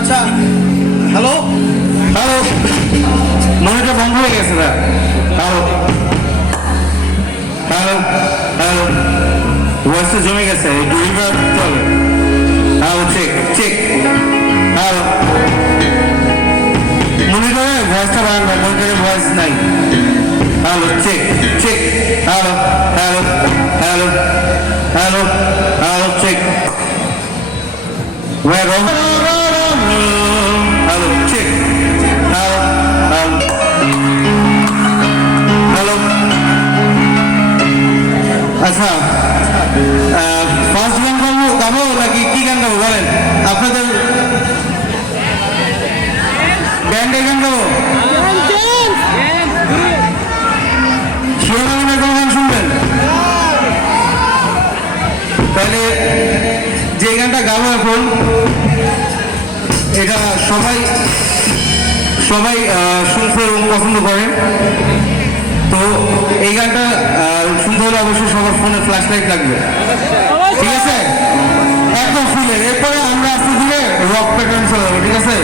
আচ্ছা hello hello monitor বন্ধ হয়ে গেছে না হ্যালো হ্যালো হ্যালো ভয়েসটা জমে গেছে একটু রিভার্ব দিতে হবে হ্যালো চেক চেক হ্যালো মনিটরে ভয়েসটা বাড়ান না মনিটরে ভয়েস নাই hello check check hello hello hello hello hello check Hello, check. Hello. আচ্ছা ফার্স্ট গান গাবো নাকি কি গান গাবো বলেন আপনাদের ব্যান্ডের গান গাবো শিরোনামের কোনো গান শুনবেন তাহলে যে গানটা গাবো এখন এটা সবাই সবাই শুনতে এবং পছন্দ করে তো এই গানটা শুনতে হলে অবশ্যই সবার ফোনে ফ্ল্যাশ লাইট লাগবে ঠিক আছে একদম ফুলের এরপরে আমরা আস্তে ধীরে রক প্যাটার্ন চলে যাবো ঠিক আছে